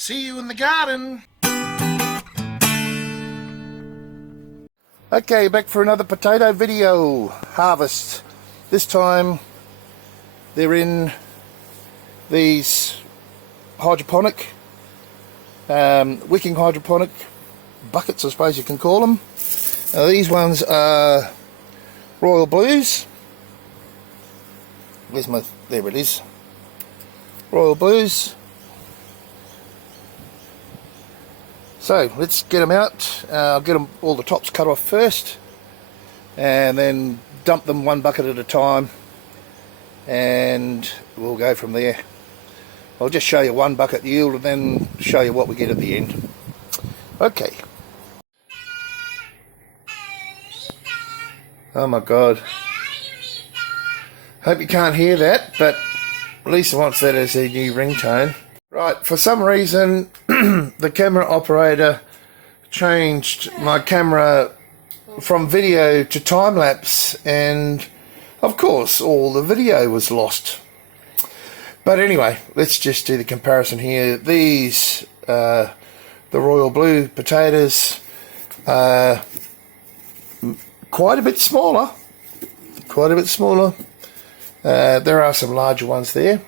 See you in the garden. Okay, back for another potato video. Harvest. This time they're in these hydroponic, wicking hydroponic buckets, I suppose you can call them. These ones are Royal Blues. There it is. Royal Blues. So let's get them out. I'll get them all the tops cut off first, and then dump them one bucket at a time, and we'll go from there. I'll just show you one bucket yield and then show you what we get at the end. Okay. Oh my God. Hope you can't hear that, but Lisa wants that as a new ringtone. Right, for some reason the camera operator changed my camera from video to time-lapse, and of course all the video was lost. But anyway, let's just do the comparison here. These the Royal Blue potatoes are quite a bit smaller. There are some larger ones there,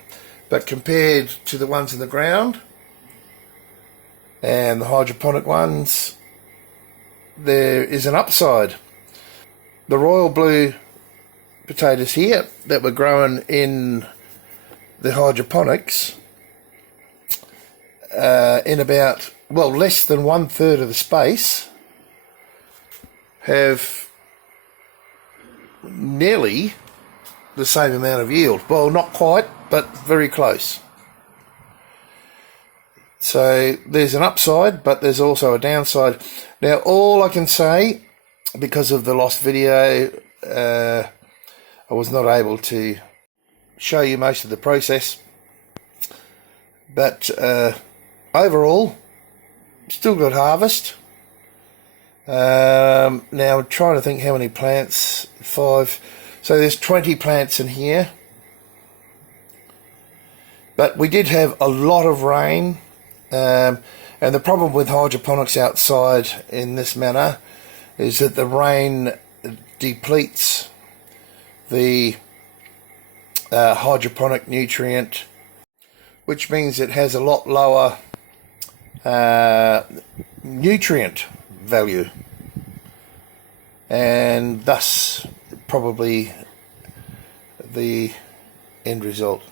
but compared to the ones in the ground and the hydroponic ones, there is an upside. The Royal Blue potatoes here that were grown in the hydroponics in about, well, less than 1/3 of the space have nearly the same amount of yield. Well, not quite, but very close. So there's an upside, but there's also a downside. Now, all I can say, because of the lost video, I was not able to show you most of the process, but overall still good harvest. Now I'm trying to think how many plants. 5. So there's 20 plants in here, but we did have a lot of rain, and the problem with hydroponics outside in this manner is that the rain depletes the hydroponic nutrient, which means it has a lot lower nutrient value, and thus probably the end result.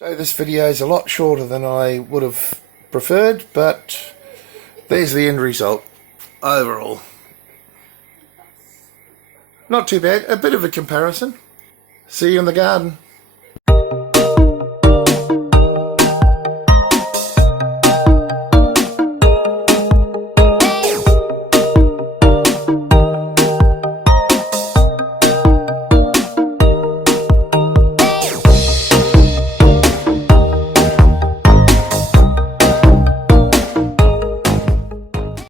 So this video is a lot shorter than I would have preferred, but there's the end result overall. Not too bad, a bit of a comparison. See you in the garden.